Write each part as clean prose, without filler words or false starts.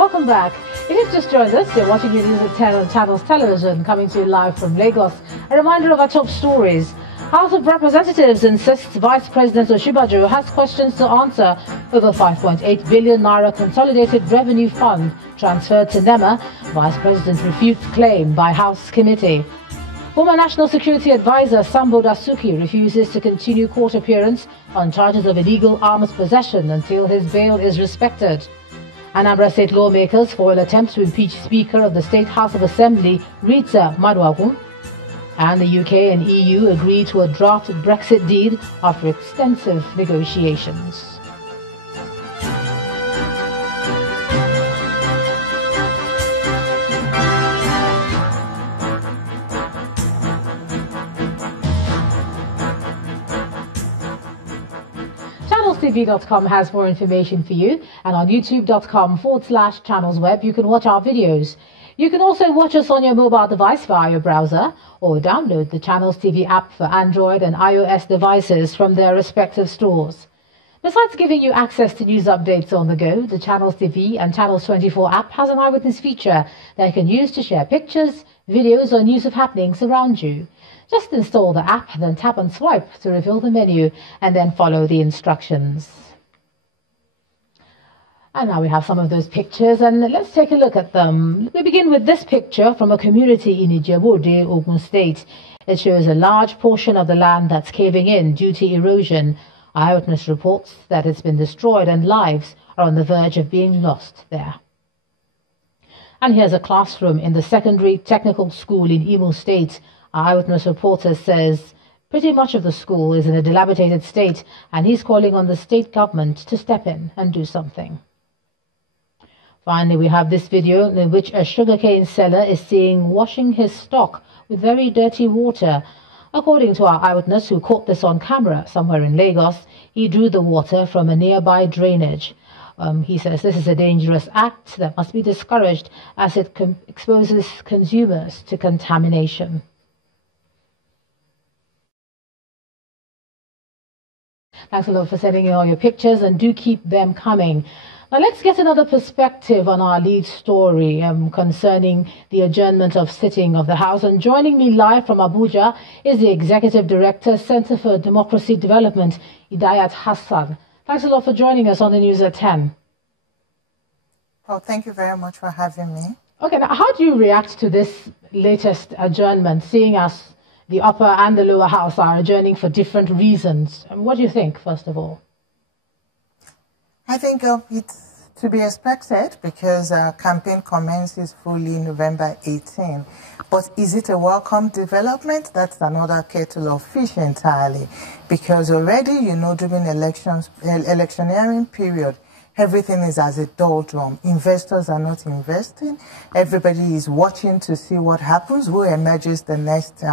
Welcome back. If you've just joined us, you're watching your news at 10 on Channels Television, coming to you live from Lagos. A reminder of our top stories. House of Representatives insists Vice President Osinbajo has questions to answer over 5.8 billion naira consolidated revenue fund transferred to NEMA. Vice President refutes claim by House Committee. Former National Security Advisor Sambo Dasuki refuses to continue court appearance on charges of illegal arms possession until his bail is respected. Anambra State lawmakers foil attempts to impeach Speaker of the State House of Assembly, Rita Maduagwu. And the UK and EU agree to a draft Brexit deal after extensive negotiations. ChannelsTV.com has more information for you, and on youtube.com/channelsweb you can watch our videos. You can also watch us on your mobile device via your browser or download the Channels TV app for Android and iOS devices from their respective stores. Besides giving you access to news updates on the go, the Channels TV and Channels 24 app has an eyewitness feature that you can use to share pictures, videos or news of happenings around you. Just install the app, then tap and swipe to reveal the menu and then follow the instructions. And now we have some of those pictures, and let's take a look at them. We begin with this picture from a community in Ijebu-Ode, Ogun State. It shows a large portion of the land that's caving in due to erosion. Eyewitness reports that it's been destroyed and lives are on the verge of being lost there. And here's a classroom in the secondary technical school in Imo State. Our eyewitness reporter says pretty much of the school is in a dilapidated state, and he's calling on the state government to step in and do something. Finally, we have this video in which a sugarcane seller is seen washing his stock with very dirty water. According to our eyewitness who caught this on camera somewhere in Lagos, he drew the water from a nearby drainage. He says this is a dangerous act that must be discouraged as it exposes consumers to contamination. Thanks a lot for sending in all your pictures, and do keep them coming. Now let's get another perspective on our lead story concerning the adjournment of sitting of the House. And joining me live from Abuja is the Executive Director, Center for Democracy Development, Idayat Hassan. Thanks a lot for joining us on the news at 10. Well, thank you very much for having me. Okay, now how do you react to this latest adjournment, seeing as the upper and the lower house are adjourning for different reasons? What do you think, first of all? I think it's to be expected because our campaign commences fully November 18. But is it a welcome development? That's another kettle of fish entirely. Because already, you know, during electioneering period, everything is as a doldrum. Investors are not investing. Everybody is watching to see what happens, who emerges the next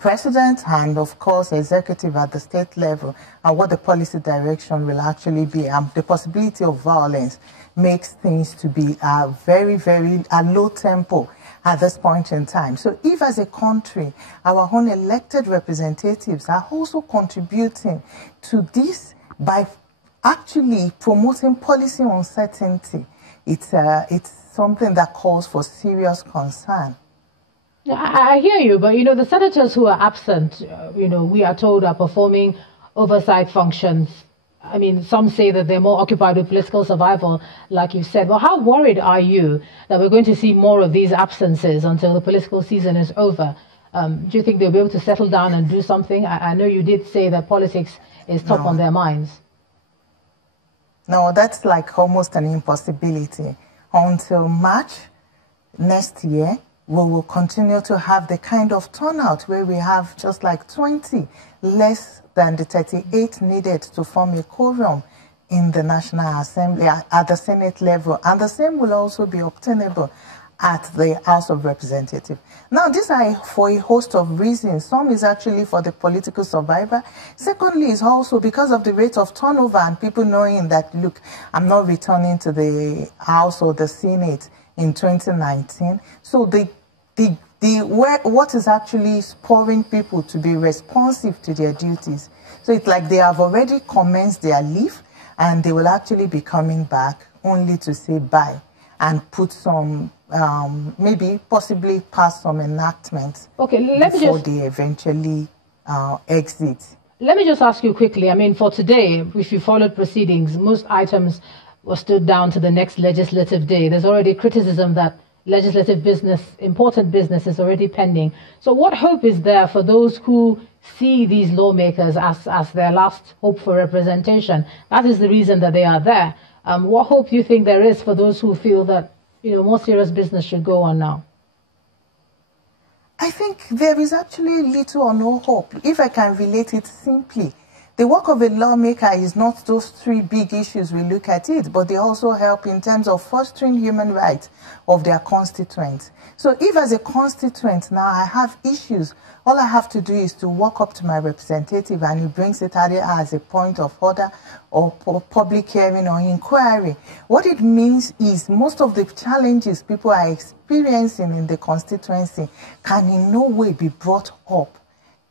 president and, of course, executive at the state level, and what the policy direction will actually be. The possibility of violence makes things to be very, very low tempo at this point in time. So if as a country, our own elected representatives are also contributing to this by actually promoting policy uncertainty, it's something that calls for serious concern. I hear you, but, you know, the senators who are absent, you know, we are told are performing oversight functions. I mean, some say that they're more occupied with political survival, like you said. Well, how worried are you that we're going to see more of these absences until the political season is over? Do you think they'll be able to settle down and do something? I know you did say that politics is top on their minds. No, that's like almost an impossibility. Until March next year, we will continue to have the kind of turnout where we have just like 20 less than the 38 needed to form a quorum in the National Assembly at the Senate level. And the same will also be obtainable at the House of Representatives. Now, these are for a host of reasons. Some is actually for the political survivor. Secondly, is also because of the rate of turnover and people knowing that, look, I'm not returning to the House or the Senate in 2019. So what is actually spurring people to be responsive to their duties. So it's like they have already commenced their leave and they will actually be coming back only to say bye. and put some, maybe possibly pass some enactments before they eventually exit. Let me just ask you quickly. I mean, for today, if you followed proceedings, most items were stood down to the next legislative day. There's already criticism that legislative business, important business, is already pending. So what hope is there for those who see these lawmakers as their last hope for representation? That is the reason that they are there. What hope do you think there is for those who feel that, more serious business should go on now? I think there is actually little or no hope. If I can relate it simply, the work of a lawmaker is not those three big issues we look at it, but they also help in terms of fostering human rights of their constituents. So if as a constituent now I have issues, all I have to do is to walk up to my representative and he brings it either as a point of order or public hearing or inquiry. What it means is most of the challenges people are experiencing in the constituency can in no way be brought up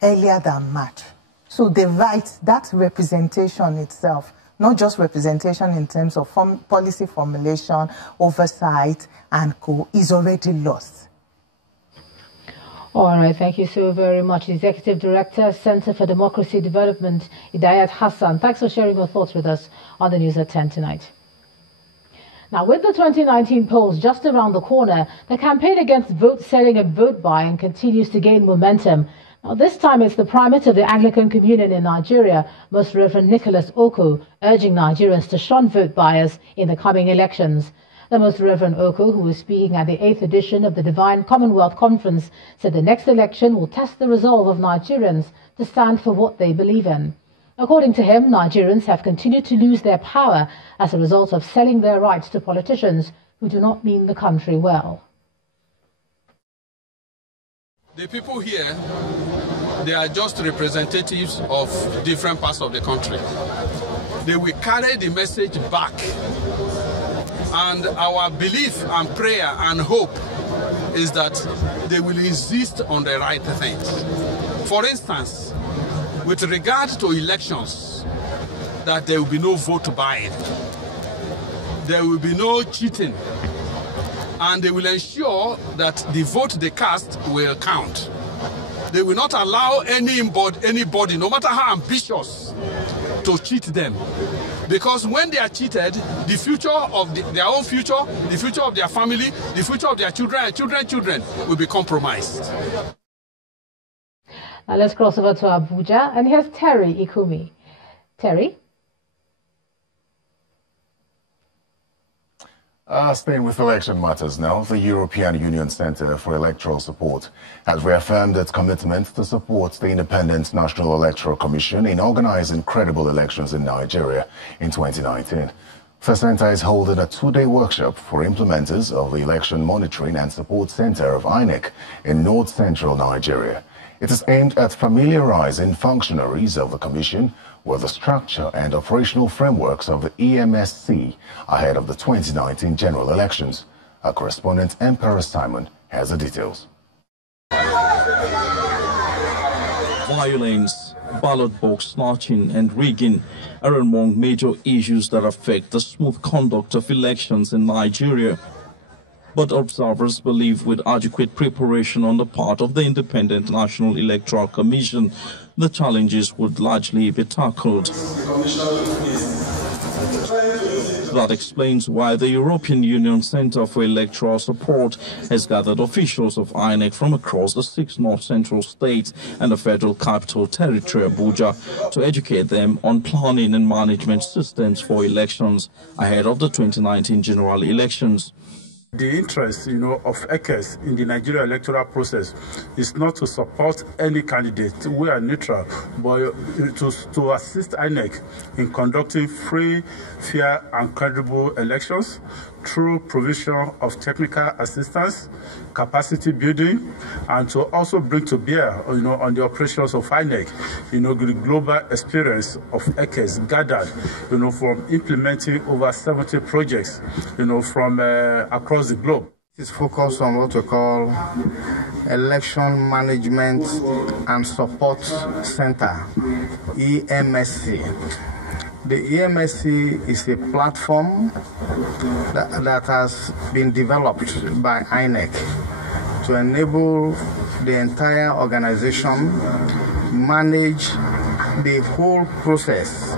earlier than March. So the right, that representation itself, not just representation in terms of policy formulation, oversight, and co, is already lost. All right, thank you so very much. Executive Director, Center for Democracy Development, Idayat Hassan. Thanks for sharing your thoughts with us on the News at 10 tonight. Now, with the 2019 polls just around the corner, the campaign against vote selling and vote buying continues to gain momentum. Now, this time it's the primate of the Anglican Communion in Nigeria, Most Reverend Nicholas Oko, urging Nigerians to shun vote buyers in the coming elections. The Most Reverend Oko, who was speaking at the 8th edition of the Divine Commonwealth Conference, said the next election will test the resolve of Nigerians to stand for what they believe in. According to him, Nigerians have continued to lose their power as a result of selling their rights to politicians who do not mean the country well. The people here, they are just representatives of different parts of the country. They will carry the message back. And our belief and prayer and hope is that they will insist on the right things. For instance, with regard to elections, that there will be no vote buying. There will be no cheating. And they will ensure that the vote they cast will count. They will not allow anybody, no matter how ambitious, to cheat them. Because when they are cheated, the future of their own future, the future of their family, the future of their children and children will be compromised. Now let's cross over to Abuja, and here's Terry Ikumi. Terry? Staying with election matters now, the European Union Centre for Electoral Support has reaffirmed its commitment to support the Independent National Electoral Commission in organizing credible elections in Nigeria in 2019. The centre is holding a two-day workshop for implementers of the Election Monitoring and Support Centre of INEC in north-central Nigeria. It is aimed at familiarizing functionaries of the Commission with the structure and operational frameworks of the EMSC ahead of the 2019 general elections. Our correspondent Emperor Simon has the details. Violence, ballot box snatching and rigging are among major issues that affect the smooth conduct of elections in Nigeria. But observers believe with adequate preparation on the part of the Independent National Electoral Commission, the challenges would largely be tackled. That explains why the European Union Centre for Electoral Support has gathered officials of INEC from across the 6 north-central states and the Federal Capital Territory, Abuja, to educate them on planning and management systems for elections ahead of the 2019 general elections. The interest, of ECES in the Nigeria electoral process is not to support any candidate. We are neutral, but to assist INEC in conducting free, fair, and credible elections through provision of technical assistance, capacity building, and to also bring to bear, on the operations of INEC, the global experience of ECES gathered, from implementing over 70 projects, from across the globe. It's focused on what we call Election Management and Support Center, EMSC. The EMSC is a platform that has been developed by INEC to enable the entire organization manage the whole process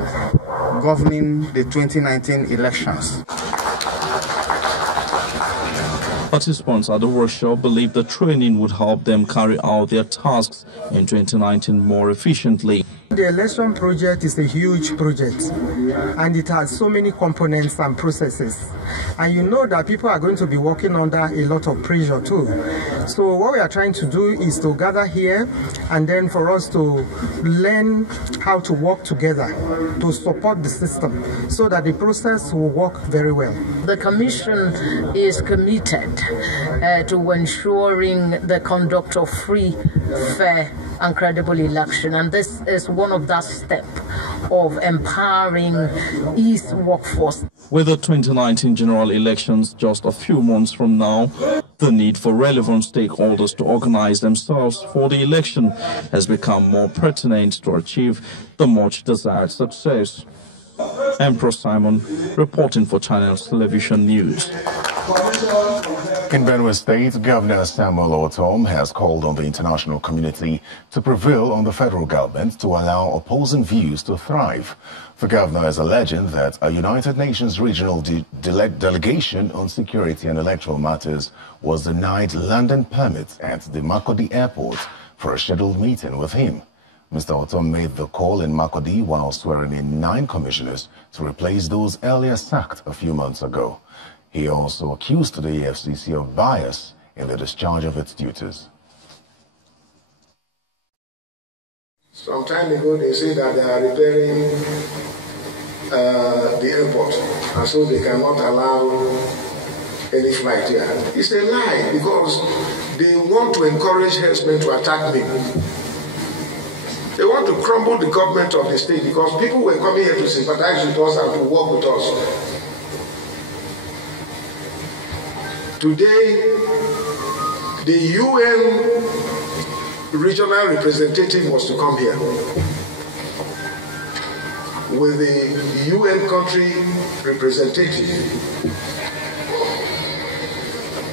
governing the 2019 elections. Participants at the workshop believe the training would help them carry out their tasks in 2019 more efficiently. The election project is a huge project, and it has so many components and processes. And you know that people are going to be working under a lot of pressure too. So what we are trying to do is to gather here and then for us to learn how to work together to support the system so that the process will work very well. The Commission is committed to ensuring the conduct of free, fair and credible election, and this is one of that step of empowering East workforce. With the 2019 general elections just a few months from now, the need for relevant stakeholders to organize themselves for the election has become more pertinent to achieve the much desired success. Emperor Simon reporting for Channels Television News. In Benue State, Governor Samuel Ortom has called on the international community to prevail on the federal government to allow opposing views to thrive. The governor is alleging that a United Nations regional delegation on security and electoral matters was denied landing permits at the Makurdi airport for a scheduled meeting with him. Mr. Ortom made the call in Makurdi while swearing in 9 commissioners to replace those earlier sacked a few months ago. He also accused the EFCC of bias in the discharge of its duties. Some time ago, they said that they are repairing the airport, and so they cannot allow any flight here. It's a lie, because they want to encourage herdsmen to attack me. They want to crumble the government of the state, because people were coming here to sympathize with us and to work with us. Today, the UN regional representative was to come here with the UN country representative.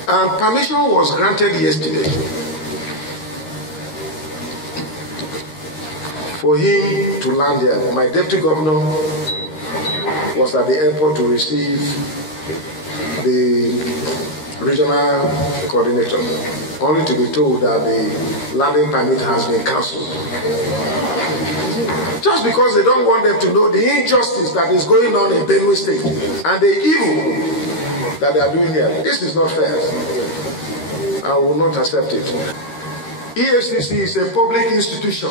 And permission was granted yesterday for him to land here. My deputy governor was at the airport to receive the regional coordinator, only to be told that the landing permit has been cancelled. Just because they don't want them to know the injustice that is going on in Benue State and the evil that they are doing here. This is not fair. I will not accept it. EFCC is a public institution,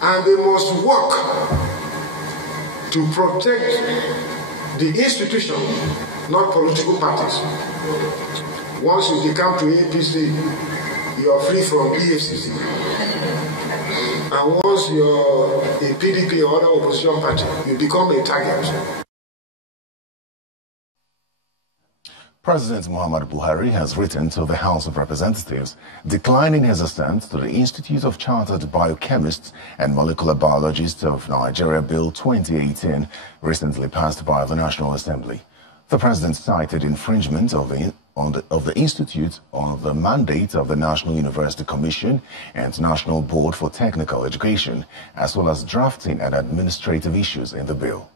and they must work to protect the institution, not political parties. Once you become to APC, you are free from EFCC. And once you're a PDP or other opposition party, you become a target. President Muhammadu Buhari has written to the House of Representatives declining his assent to the Institute of Chartered Biochemists and Molecular Biologists of Nigeria Bill 2018, recently passed by the National Assembly. The president cited infringement of the Institute on the mandate of the National University Commission and National Board for Technical Education, as well as drafting and administrative issues in the bill.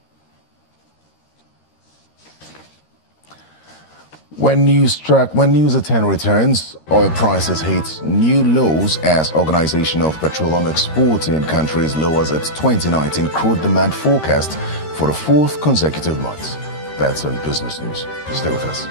When News at 10 returns, oil prices hit new lows as Organization of Petroleum Exporting Countries lowers its 2019 crude demand forecast for the 4th consecutive month. That's on Business News. Stay with us.